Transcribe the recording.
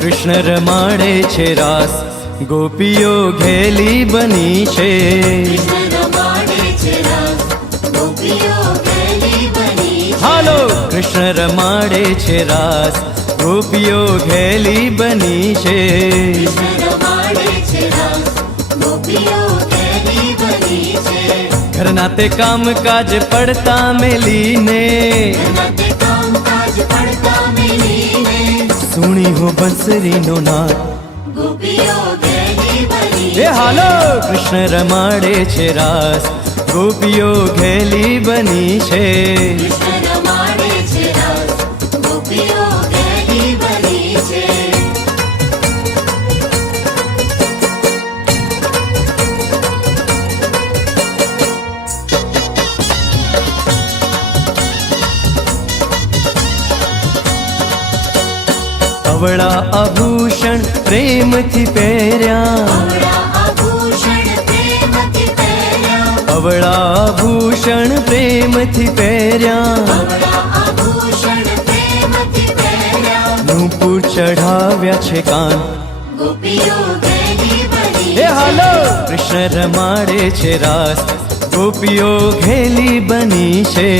કૃષ્ણ રમાડે છે રાસ, ગોપીઓ ઘેલી બની છે. હાલો કૃષ્ણ રમાડે છે રાસ, ગોપીઓ ઘેલી બની છે. ઘરના તે કામકાજ પડતા મેલીને, સુણી હો બંસરીનો નાદ. એ હાલો કૃષ્ણ રમાડે છે રાસ, ગોપીઓ ઘેલી બની છે. અવળા આભૂષણ પ્રેમથી પહેર્યા, અવળા આભૂષણ પ્રેમથી પહેર્યા. નૂપુર ચઢાવ્યા છે કાન. એ હાલો કૃષ્ણ રમાડે છે રાસ, ગોપીઓ ઘેલી બની છે.